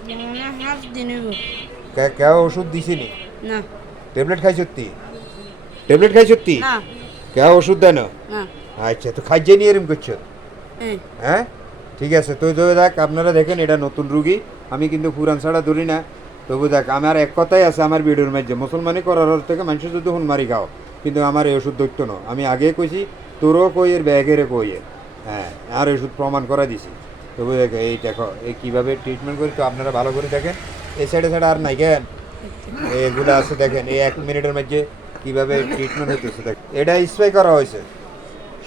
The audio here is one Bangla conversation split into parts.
এখানে হাফ দিন হইব কেউ ওষুধ দিছিনি? না। ট্যাবলেট খাই সত্যি ট্যাবলেট খাই সত্যি না। কেউ ওষুধ দেয় না। না আচ্ছা তো খাইজে নিয়ে এরম করছ? হ্যাঁ? ঠিক আছে তো তো দেখ আপনারা দেখেন এটা নতুন রুগী। আমি কিন্তু পুরান ছাড়া ধরি না। তবু দেখ আমার এক কথাই আছে আমার ভিডিওর মাঝে মুসলমানি করার থেকে মানুষের যদি হুন মারি খাও কিন্তু আমার এই ওষুধ দৈত্য না আমি আগে কইছি তোরও কই এর ব্যাগেরও কই এর হ্যাঁ আর ওষুধ প্রমাণ করা দিছি। তবু দেখ এই দেখো, এই কীভাবে ট্রিটমেন্ট করি তো আপনারা ভালো করে দেখেন। এই সাইডে সাইডে আর নাই কেন? এগুলো আছে দেখেন, এই এক মিনিটের মধ্যে কীভাবে ট্রিটমেন্ট হইতেছে দেখ এটা স্প্রে করা হয়েছে।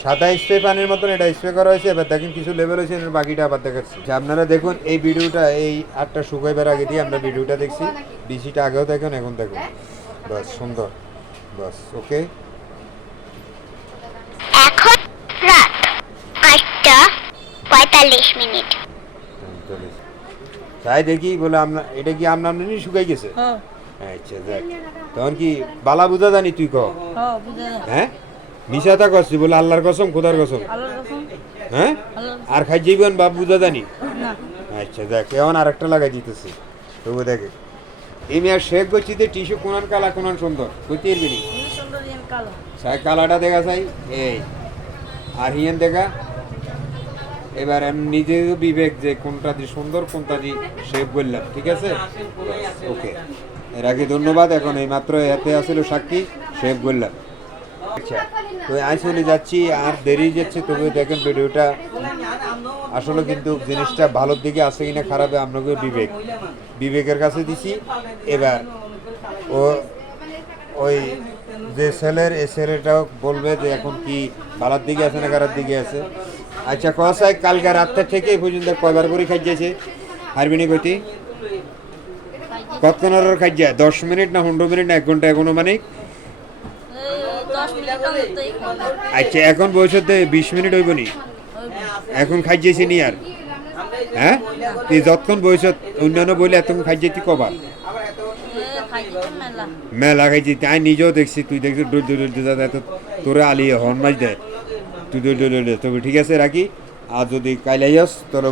সাদা স্প্রে পানির মতন এটা স্প্রে করা হয়েছে, এবার দেখেন কিছু লেভেল হয়েছে বাকিটা আবার দেখাচ্ছি। যে আপনারা দেখুন, এই ভিডিওটা, এই আটটা শুকাইবার আগে দিয়ে আমরা ভিডিওটা দেখছি। বিসিটা আগেও দেখুন, এখন দেখুন। বাস, সুন্দর। বাস ওকে এখন রাত আটটা পঁয়তাল্লিশ মিনিট। তাই দেখি বলে আপনার এটা কি আপনার আমদানি শুকাই গেছে? আচ্ছা দেখ তখন কি বালা বুঝা জানি তুই ক? হ বুঝা যায়। হ্যাঁ? মিশাতা করছি বলে আল্লাহর কসম খোদার কসম। হ্যাঁ? আর খাই যাইবেন বাপ বুঝা জানি? আচ্ছা দেখ এমন আরেকটা লাগাই দিতেছি। তবু দেখে এই মেয়ার শেখ গছিতে টিস্যু কোনান কালা কোনান সুন্দর। নি? ইয়ান কালো। সাই কালাটা দেখা চাই এই। আর হিয়েন দেখা এবার আমি নিজে বিবেক যে কোনটা দিয়ে সুন্দর, কোনটা দিয়ে শেপ বললাম, ঠিক আছে? ওকে। এর আগে ধন্যবাদ, এখন এই মাত্র এতে আসলে সাক্ষী শেপ বললাম। আচ্ছা তো আমি চলে যাচ্ছি, আর দেরি যাচ্ছে তবু দেখেন ভিডিওটা। আসলে কিন্তু জিনিসটা ভালোর দিকে আছে কিনা খারাপে, আপনাকে বিবেক। বিবেকের কাছে দিছি। এবার ও, ওই যে ছেলের, এই ছেলেটাও বলবে যে এখন কি ভালোর দিকে আছে না খারাপ দিকে আছে। আচ্ছা কসাই কালকে রাতটা থেকে এই পর্যন্ত কয়বার করে খাইছে হারবিনি কইতি কতক্ষণ আর খাইছে দশ মিনিট না পনেরো মিনিট না এক ঘণ্টা এখনও মানে আচ্ছা এখন বয়সতে বিশ মিনিট হইব নি এখন খাইছেছি নি আর হ্যাঁ তুই যতক্ষণ বয়সত অন্যান্য বইলে এতক্ষণ খাইছে কবার খাই দিতে মেলা মেলা খাইছি তাই নিজেও দেখছি তুই দেখছি ডুল ডুল তোরা আলি হর্ন মাছ দেয় তুই ডুল ডুল তবে ঠিক আছে, রাখি। আর যদি কাইলে যাস তোর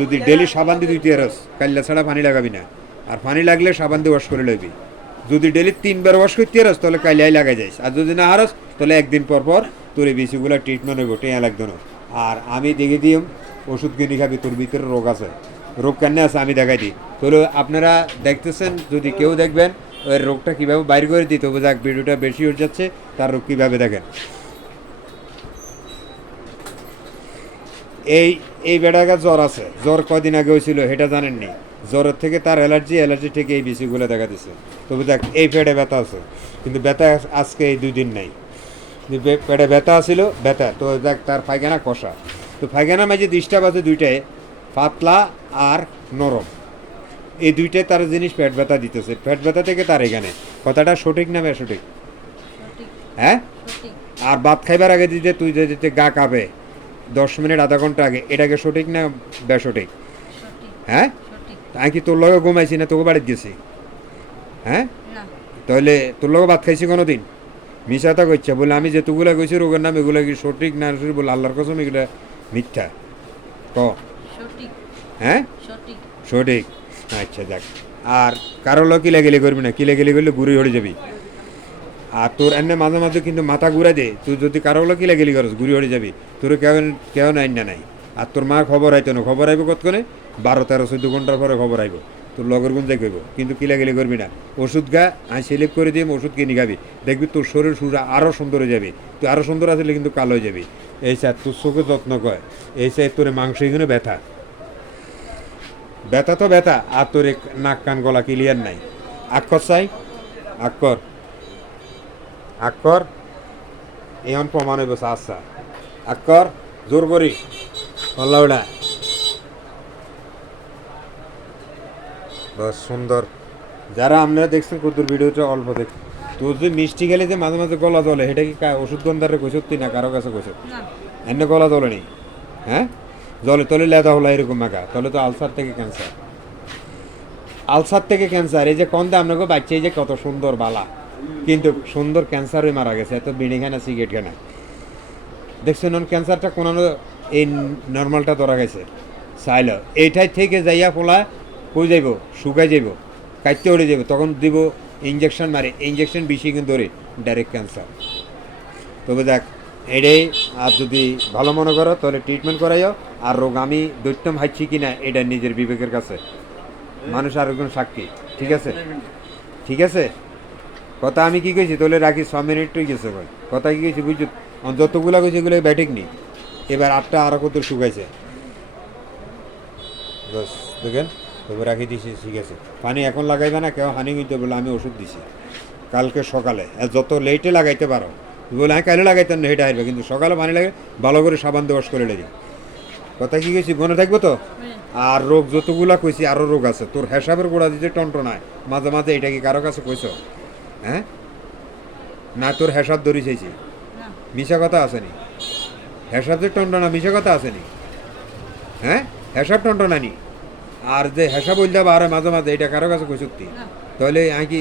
যদি ডেলি সাবান দিয়ে দুইতে আরস কাইলা ছাড়া পানি লাগাবি না। আর পানি লাগলে সাবান দিয়ে ওয়াশ করে লইবি। যদি ডেলি তিনবার ওয়াশ করতে আরস তাহলে কাইলাই লাগাই যাইস। আর যদি না হারস, তাহলে একদিন পর পর তোর এই বেশিগুলো ট্রিটমেন্ট হইব, টেয়া লাগতো না। আর আমি দেখে দিম ওষুধ কিনে খাবি, তোর ভিতরে রোগ আছে। রোগ কেন আছে আমি দেখাই দিই। তাহলে আপনারা দেখতেছেন, যদি কেউ দেখবেন, ওই রোগটা কীভাবে বাইর করে দিই, তবু যাক, ভিডিওটা বেশি হয়ে যাচ্ছে, তার রোগ কীভাবে দেখেন। এই এই বেড়াগা জ্বর আছে। জ্বর কদিন আগে হয়েছিল সেটা জানেননি। জ্বরের থেকে তার অ্যালার্জি অ্যালার্জি থেকে এই বিষয়গুলো দেখা দিচ্ছে তবে দেখ এই পেটে ব্যথা আছে। কিন্তু ব্যথা আজকে এই দুই দিন নাই। পেটে ব্যথা আছিল ব্যথা। তো দেখ তার পায়খানা কষা। তো পায়খানার মাঝে ডিস্টার্ব আছে দুইটাই পাতলা আর নরম। এই দুইটাই তার জিনিস পেট ব্যথা দিতেছে। পেট ব্যথা থেকে তার এখানে। কথাটা সঠিক না সঠিক সঠিক। হ্যাঁ? আর ভাত খাইবার আগে দিতে তুই যে গা কাঁপে দশ মিনিট আধা ঘণ্টা আগে। এটাকে সঠিক না বেসঠিক? সঠিক হ্যাঁ? আমি কি তোর লগে ঘুমাইছি না তোকে বাড়িতে গেছি? হ্যাঁ? তাহলে তোর লগে ভাত খাইছি কোনো দিন মিশাতা করছে বলে আমি যেতুগুলো কইছি রোগের নাম এগুলো কি সঠিক না সঠিক? বলে আল্লাহর কসম এগুলো মিথ্যা। ক? হ্যাঁ? সঠিক। আচ্ছা দেখ আর কারও লোক কিলে গেলে করবি না? কিলে গেলে করলে ঘুরে হয়ে যাবি। আর তোর এনে মাঝে মাঝে কিন্তু মাথা ঘুরে দে। তুই যদি কারও লোক কিলে গেলি করস, ঘুরে হয়ে যাবি। তোর কেউ কেউ না নাই। আর তোর মা খবর আইতো না। খবর আইব কতক্ষণে বারো, তেরো, চোদ্দ ঘণ্টার পরে খবর আইব। তোর লগের গুণ দেখব। কিন্তু কিলা গেলি করবি না। ওষুধ গা আমি সিলেক্ট করে দিই ওষুধ কিনে খাবি। দেখবি তোর শরীর সুর আরও সুন্দর হয়ে যাবে। তুই আরও সুন্দর আসলে কিন্তু কালো হয়ে যাবি। এই স্যার, তোর চোখে যত্ন কয় এই স্যার, তোর মাংস এখানে ব্যথা। ব্যথা তো ব্যথা, আর তোর নাক কান গলা ক্লিয়ার নাই। আক্ষর চাই আক্ষর। আক্ষর এখন প্রমাণ হইব আচ্ছা আক্ষর জোর করি। পল্লাউডা বস সুন্দর। যারা আপনারা দেখছেন কদ্দুর ভিডিওটা অল্প দেখ তোর যে মিষ্টি খেলে যে মাঝে মাঝে গলা জলে সেটা কি কা- ওষুধ গন্ধারে কইসত তুই না কারও কাছে কইসত না। এনে গলা জলে নেই হ্যাঁ? জলে তলে লেদা হলো এরকম মাখা তাহলে তো আলসার থেকে ক্যান্সার আলসার থেকে ক্যান্সার এই যে কন্দে আপনাকে বাচ্চা এই যে কত সুন্দর বালা। কিন্তু সুন্দর ক্যান্সারই মারা গেছে এত বিড়ি খানা সিগারেট খানা দেখছেন ক্যান্সারটা কোনো এই নর্মালটা ধরা গেছে। চাইল এইটাই থেকে যাইয়া পোলা কই যাইব শুকাই যাইব কাটতে উড়ে যাবে তখন দিব ইঞ্জেকশন মারে ইঞ্জেকশন বেশি কিন্তু ধরে ডাইরেক্ট ক্যান্সার তবে দেখ এটাই আর যদি ভালো মনে করো তাহলে ট্রিটমেন্ট করাইও আর রোগ আমি দৈত্যম হাইছি কি না এটা নিজের বিবেকের কাছে। মানুষ আর একজন সাক্ষী ঠিক আছে? ঠিক আছে? কথা আমি কি কইছি? তোলে রাখি ছ মিনিটই গেছে ভাই কথা কি কইছি বুঝছ? যতগুলা কইছি এগুলো ব্যাটিক নি। এবার আটটা আরও কত শুকাইছে? বাস দেখেন তবে রাখি দিছি ঠিক আছে। পানি এখন লাগাইবে না কেউ হানি হইতে বলে আমি ওষুধ দিছি। কালকে সকালে যত লেটে লাগাইতে পারো বলে হ্যাঁ কালে লাগাইতেন না হেঁটে আসবে কিন্তু সকালে পানি লাগে ভালো করে সাবান দেওয়াস করে লেগে। কথা কি কইছি? মনে থাকব তো? আর রোগ যতগুলা কইছি আরও রোগ আছে। তোর হেসাবের গোড়া দিতে টনটনায়। মাঝে মাঝে এটা কি কারও কাছে কইছ? হ্যাঁ? না তোর হেসাব ধরি চাইছি মিশা কথা আসেনি। হেসাব যে টন্টনা মিশা কথা আসেনি। হ্যাঁ? হেসাব টন্টনা নি আর যে হেসাব বলতে আর মাঝে মাঝে এটা কারও কাছে কইসুক্তি তাহলে আই কি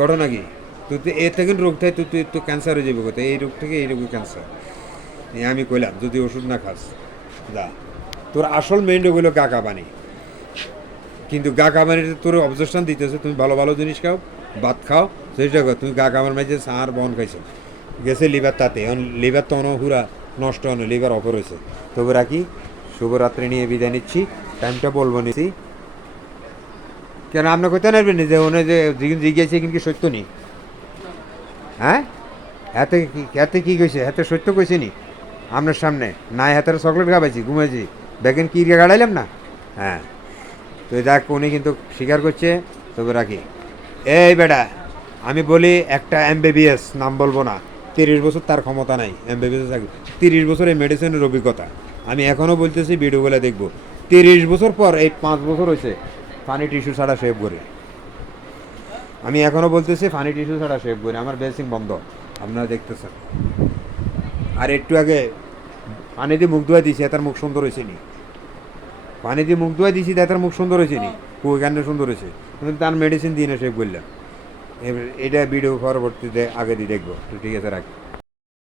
ঘটনা কি? তুই তো এর থেকে রোগ থাকে তুই তুই তো ক্যান্সার হয়ে যাবে কোথায়? এই রোগ থেকে এই রোগে ক্যান্সার আমি কইলাম যদি ওষুধ না খাস যা। তোর আসল মেইন রোগ হলো গাকা পানি কিন্তু গা কামানিতে তোর অবজেকশন দিতেছে তুমি ভালো ভালো জিনিস খাও। ভাত খাও। কর তুমি গা কামার মাঝে সার বন খাইছো। গেছে লিভার তাতে। এখন লিভার তো অন হুরা নষ্ট হন লিভার অপর হয়েছে তবু রাখি শুভরাত্রি নিয়ে বিদায় নিচ্ছি। টাইমটা বলব নিছি। কেন আপনি কোথায় নেবেন যে ওনে যে জিজ্ঞেস কিন্তু সত্য নি? হ্যাঁ হাতে হাতে কি কইছে হাতে সত্য কইছে নি? আপনার সামনে। নাই হাতের চকলেট খাবাইছি ঘুমাইছি দেখেন কি গাড়াইলাম না? হ্যাঁ তো দেখ উনি কিন্তু স্বীকার করছে তবে রাখি এই বেটা, আমি বলি একটা এমবিবিএস নাম বলব না। তিরিশ বছর তার ক্ষমতা নাই এমবিবিএস থাকবে তিরিশ বছর এই মেডিসিনের অভিজ্ঞতা। আমি এখনও বলতেছি ভিডিওগুলো দেখব। তিরিশ বছর পর এই পাঁচ বছর হয়েছে ফানি টিস্যু ছাড়া সেভ করে। আমি এখনও বলতেছি ফানি টিস্যু ছাড়া সেভ করে, আমার বেসিং বন্ধ, আপনারা দেখতেছেন। আর একটু আগে পানি দিয়ে মুখ ধোয়া দিয়েছি তার মুখ সুন্দর হয়েছে নি। পানি দিয়ে মুখ ধোয়া দিয়েছি তার মুখ সুন্দর হয়েছে নি। কুয়ে সুন্দর হয়েছে? কিন্তু তার মেডিসিন দিয়ে না সেভ করলাম এবার এটা ভিডিও পরবর্তীতে আগে দিয়ে দেখব। তো ঠিক আছে, রাখি।